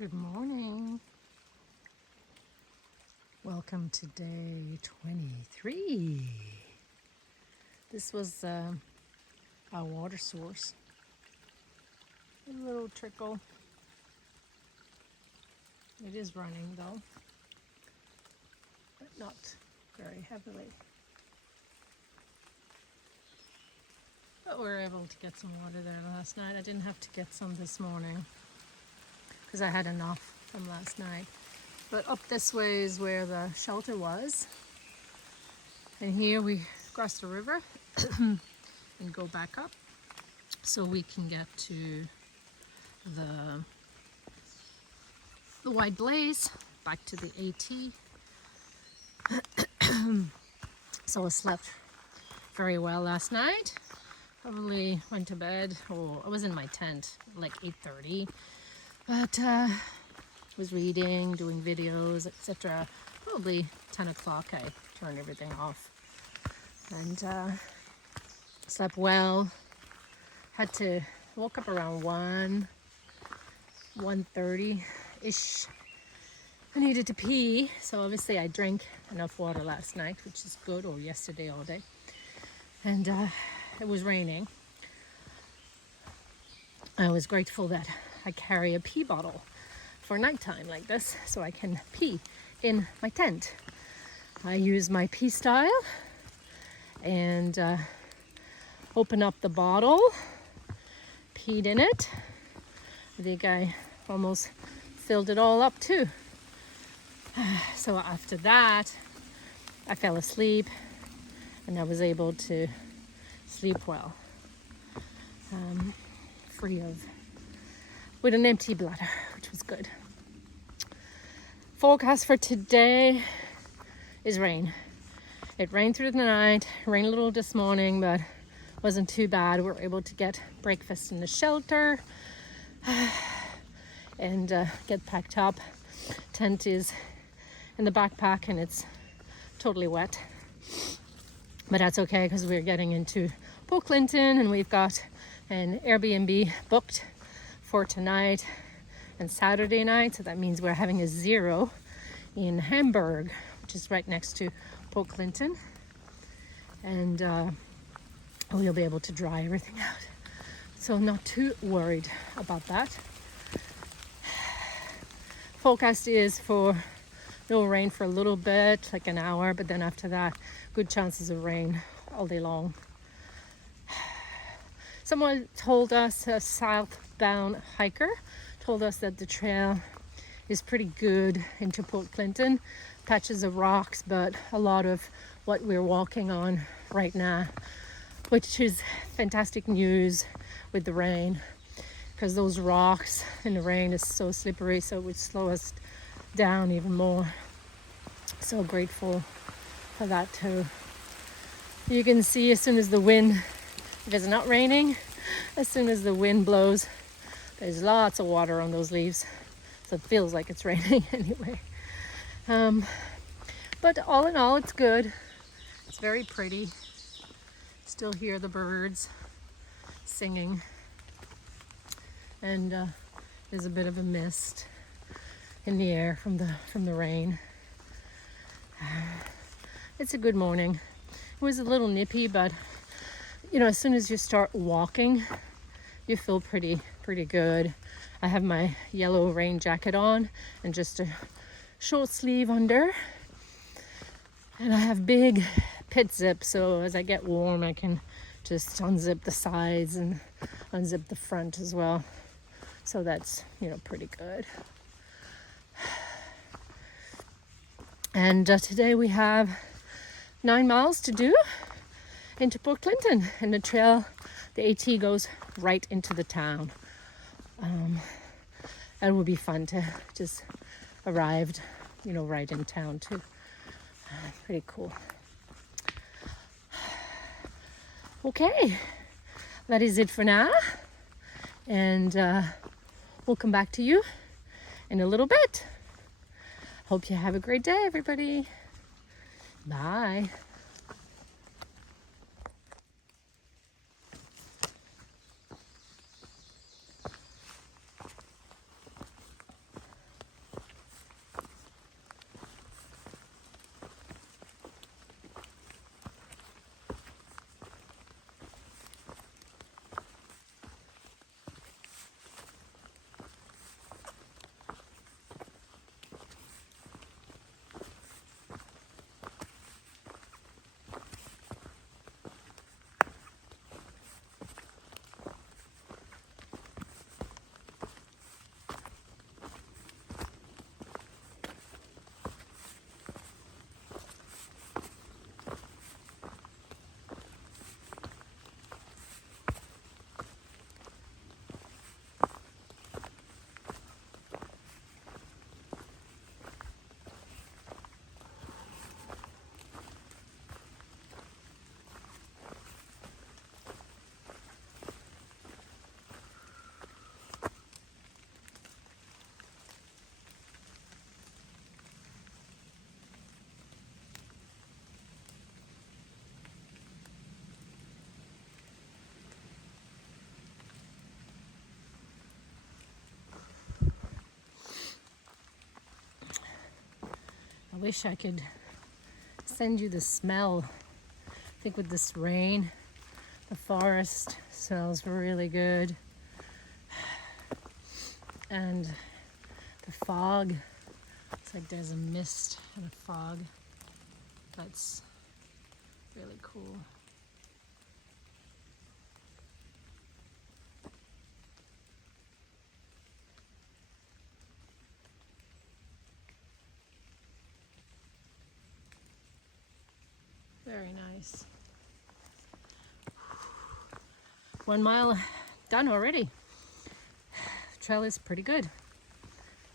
Good morning. Welcome to day 23. This was our water source. A little trickle. It is running though, but not very heavily. But we were able to get some water there last night. I didn't have to get some this morning because I had enough from last night. But up this way is where the shelter was. And here we cross the river and go back up so we can get to the White Blaze, back to the AT. So I slept very well last night. Probably went to bed, I was in my tent like 8:30, but was reading, doing videos, etc. Probably 10 o'clock I turned everything off and slept well. Had to woke up around 1:30-ish. I needed to pee, so obviously I drank enough water last night, which is good, or yesterday all day. And it was raining. I was grateful that I carry a pee bottle for nighttime like this, so I can pee in my tent. I use my pee style and open up the bottle, peed in it. I think I almost filled it all up too. So after that, I fell asleep and I was able to sleep well, with an empty bladder, which was good. Forecast for today is rain. It rained through the night, rained a little this morning, but wasn't too bad. We were able to get breakfast in the shelter and get packed up. Tent is in the backpack and it's totally wet. But that's okay because we're getting into Port Clinton and we've got an Airbnb booked for tonight and Saturday night. So that means we're having a zero in Hamburg, which is right next to Port Clinton. And we'll be able to dry everything out. So I'm not too worried about that. Forecast is for no rain for a little bit, like an hour, but then after that, good chances of rain all day long. Someone told us, a southbound hiker, told us that the trail is pretty good into Port Clinton. Patches of rocks, but a lot of what we're walking on right now, which is fantastic news with the rain, because those rocks in the rain is so slippery, so it would slow us down even more. So grateful for that too. You can see as soon as the wind, if it's not raining, as soon as the wind blows, there's lots of water on those leaves. So it feels like it's raining anyway. But all in all, it's good. It's very pretty. Still hear the birds singing. And there's a bit of a mist in the air from the rain. It's a good morning. It was a little nippy, but as soon as you start walking, you feel pretty good. I have my yellow rain jacket on and just a short sleeve under. And I have big pit zip, so as I get warm, I can just unzip the sides and unzip the front as well. So that's, pretty good. And today we have 9 miles to do into Port Clinton, and the trail, the AT goes right into the town. It will be fun to just arrive, right in town too. Pretty cool. Okay, that is it for now, and we'll come back to you in a little bit. Hope you have a great day, everybody. Bye. wish I could send you the smell. I think with this rain, the forest smells really good. And the fog, it's like there's a mist and a fog. That's really cool. Very nice. 1 mile done already. The trail is pretty good.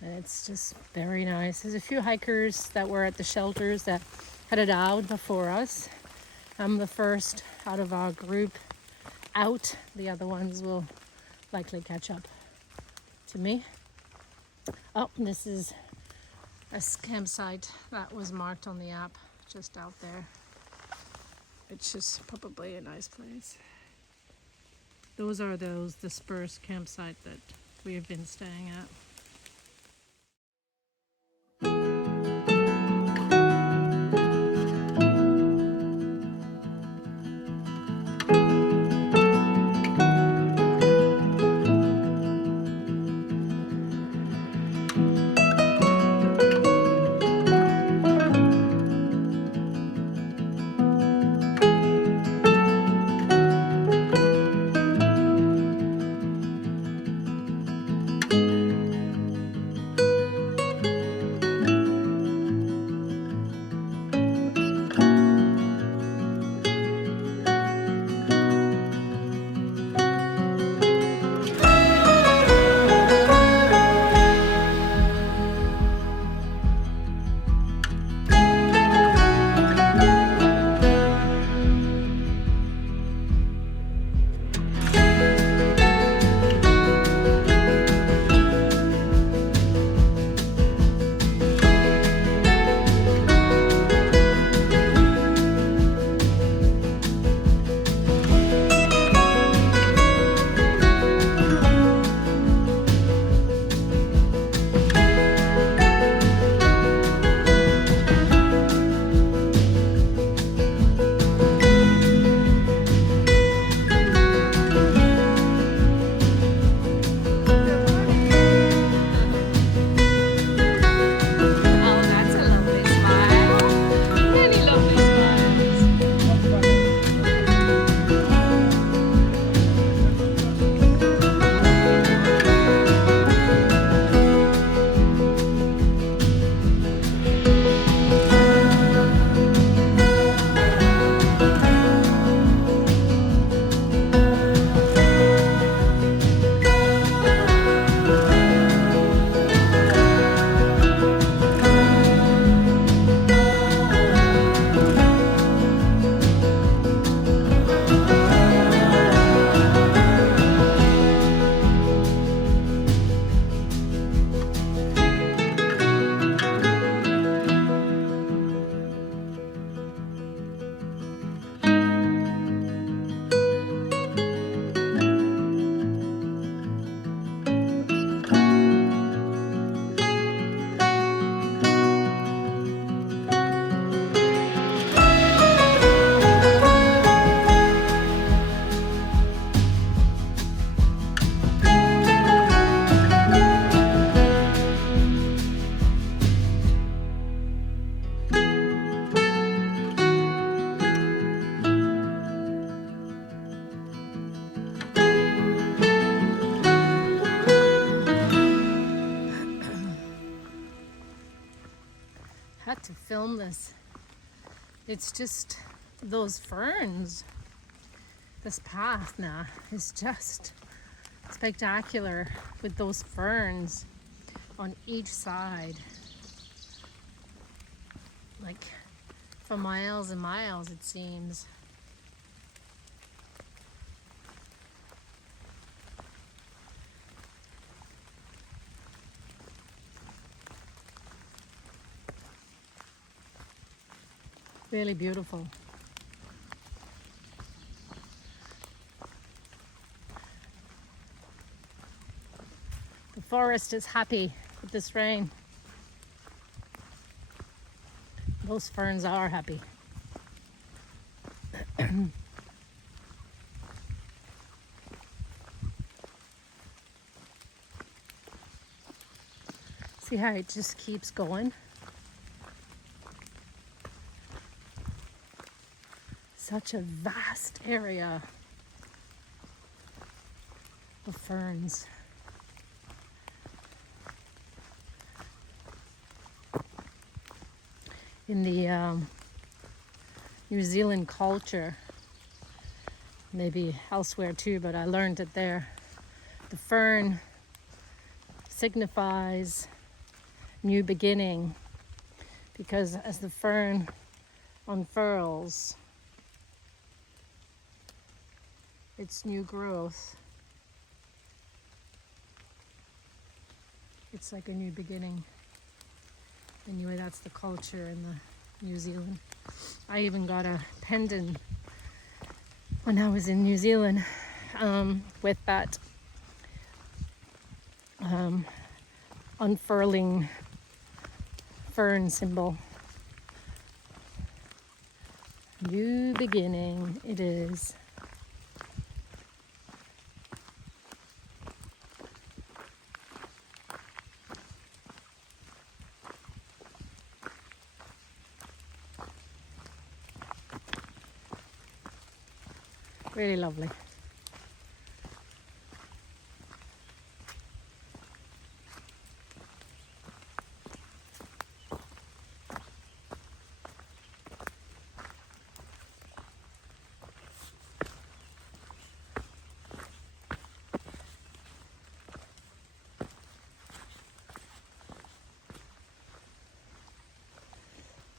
And it's just very nice. There's a few hikers that were at the shelters that headed out before us. I'm the first out of our group out. The other ones will likely catch up to me. Oh, this is a campsite that was marked on the app just out there. It's just probably a nice place. Those are those dispersed campsite that we have been staying at. Had to film this. It's just those ferns. This path now is just spectacular with those ferns on each side. Like for miles and miles, it seems. Really beautiful. The forest is happy with this rain. Those ferns are happy. See how it just keeps going? Such a vast area of ferns. In the New Zealand culture, maybe elsewhere too, but I learned it there, the fern signifies new beginning, because as the fern unfurls, its new growth, it's like a new beginning. Anyway, that's the culture in the New Zealand. I even got a pendant when I was in New Zealand with that unfurling fern symbol. New beginning it is. Really lovely.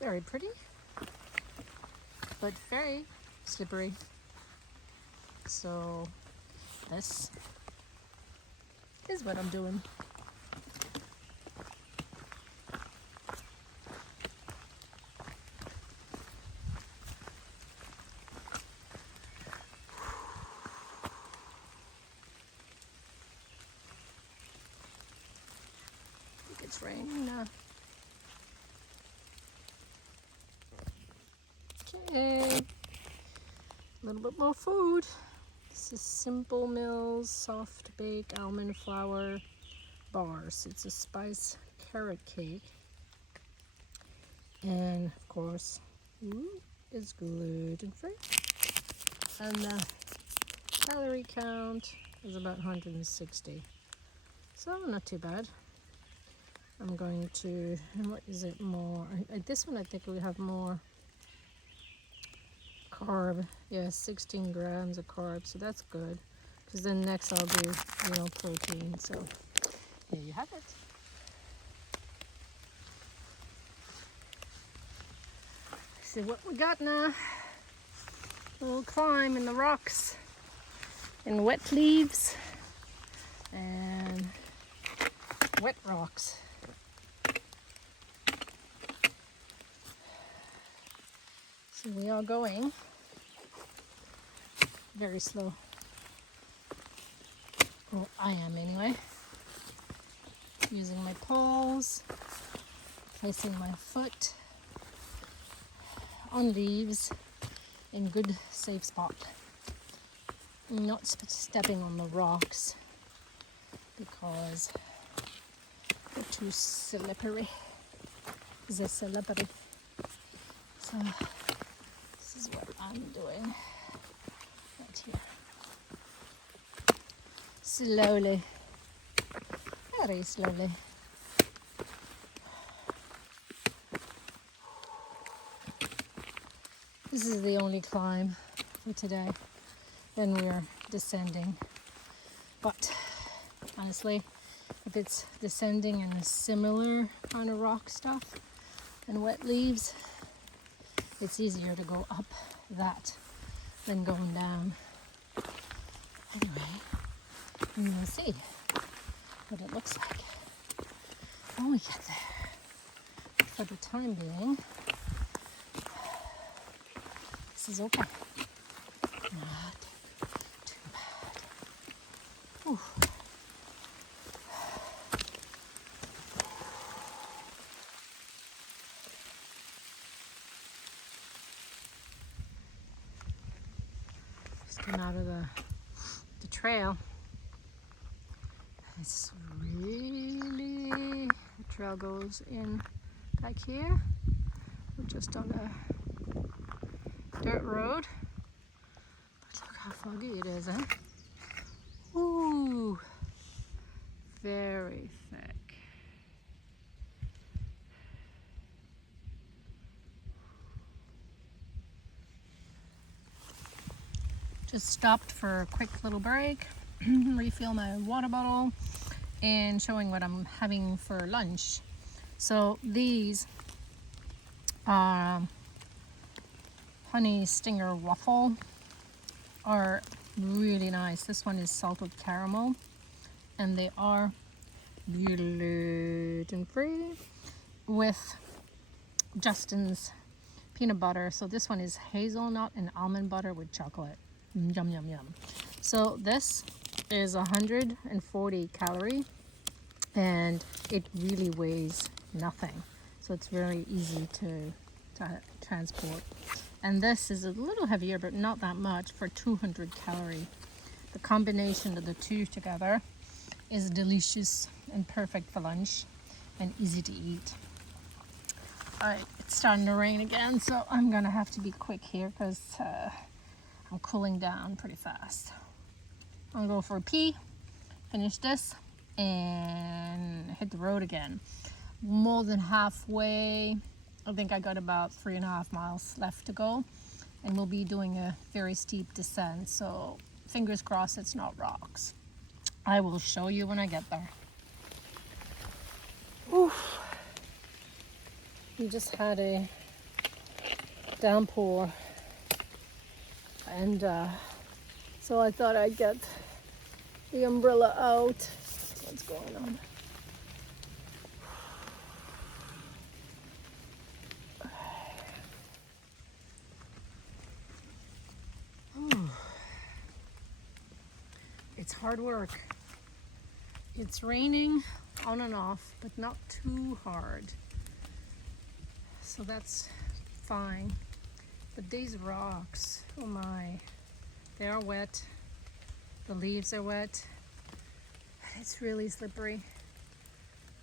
Very pretty, but very slippery. So this is what I'm doing. I think it's raining now. Okay, a little bit more food. This is Simple Mills Soft Bake Almond Flour Bars. It's a spice carrot cake. And of course, it's gluten free. And the calorie count is about 160. So not too bad. I'm going to, what is it more? This one I think we have more carb. Yeah, 16 grams of carb, so that's good, because then next I'll do protein. So here you have it. See what we got now. A little climb in the rocks and wet leaves and wet rocks. So we are going very slow. Well, I am anyway. Using my poles, placing my foot on leaves in good safe spot. Not stepping on the rocks because they're too slippery. They're slippery. So this is what I'm doing right here. Slowly, very slowly. This is the only climb for today. Then we are descending. But honestly, if it's descending in a similar kind of rock stuff and wet leaves, it's easier to go up that than going down. Anyway, we will see what it looks like when we get there. For the time being, this is okay. Not too bad. Whew. came out of the trail. It's really, the trail goes in back here. We're just on a dirt road. But look how foggy it is, huh? Ooh, very thick. Just stopped for a quick little break, refill my water bottle, and showing what I'm having for lunch. So these are honey stinger waffle, are really nice. This one is salted caramel, and they are gluten-free with Justin's peanut butter. So this one is hazelnut and almond butter with chocolate. Yum, yum, yum. So this is 140 calorie, and it really weighs nothing. So it's very easy to transport. And this is a little heavier, but not that much, for 200 calorie. The combination of the two together is delicious and perfect for lunch and easy to eat. All right, it's starting to rain again, so I'm gonna have to be quick here because I'm cooling down pretty fast. I'm gonna go for a pee, finish this, and hit the road again. More than halfway. I think I got about 3.5 miles left to go, and we'll be doing a very steep descent, so fingers crossed it's not rocks. I will show you when I get there. Oof. We just had a downpour, and so I thought I'd get the umbrella out. What's going on? It's hard work. It's raining on and off, but not too hard. So that's fine. But these rocks, oh my, they are wet. The leaves are wet. It's really slippery.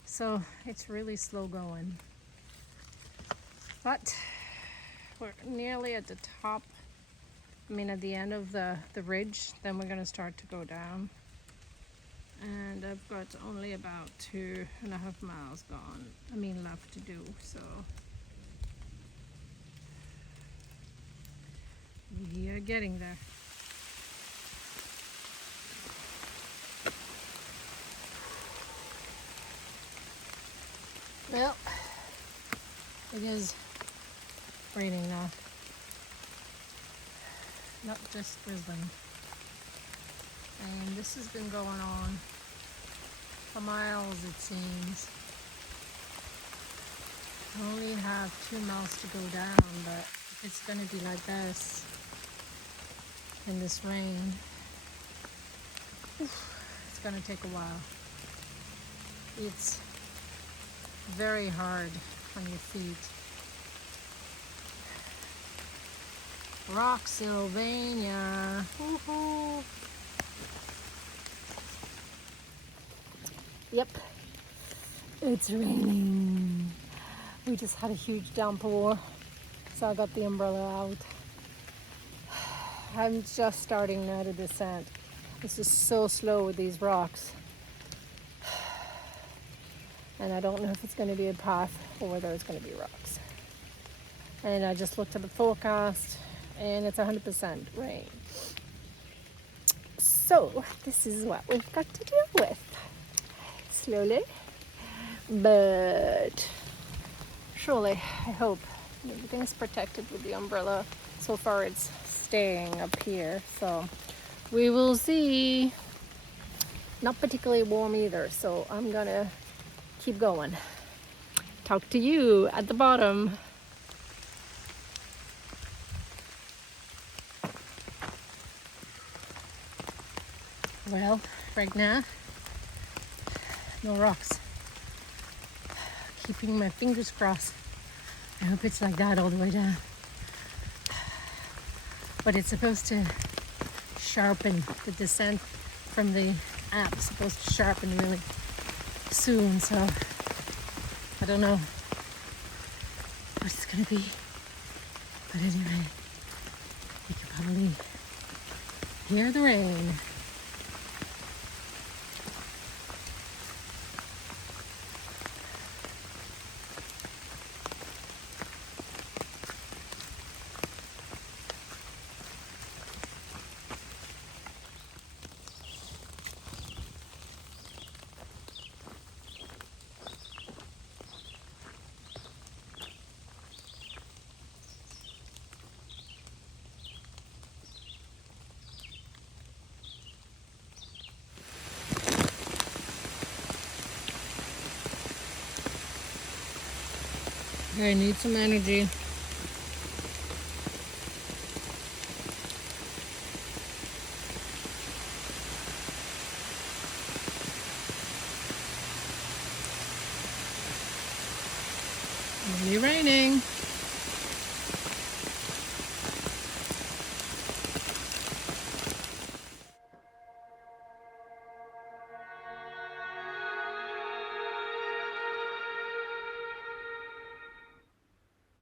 So it's really slow going. But we're nearly at the top. I mean, at the end of the ridge, then we're gonna start to go down. And I've got only about 2.5 miles left to do, so we are getting there. Well, it is raining now. Not just drizzling. And this has been going on for miles, it seems. I only have 2 miles to go down, but it's going to be like this in this rain. It's going to take a while. It's very hard on your feet. Rock Sylvania. Woohoo! Yep, it's raining. We just had a huge downpour, so I got the umbrella out. I'm just starting now to descend. This is so slow with these rocks. And I don't know if it's going to be a path or whether it's going to be rocks. And I just looked at the forecast, and it's 100% rain. So this is what we've got to deal with. Slowly, but surely, I hope. Everything's protected with the umbrella. So far it's staying up here, so we will see. Not particularly warm either, so I'm gonna keep going. Talk to you at the bottom. Well, right now, no rocks. Keeping my fingers crossed. I hope it's like that all the way down. But it's supposed to sharpen. The descent from the app is supposed to sharpen really soon, so I don't know what it's gonna be. But anyway, you can probably hear the rain. I need some energy. It's gonna be raining.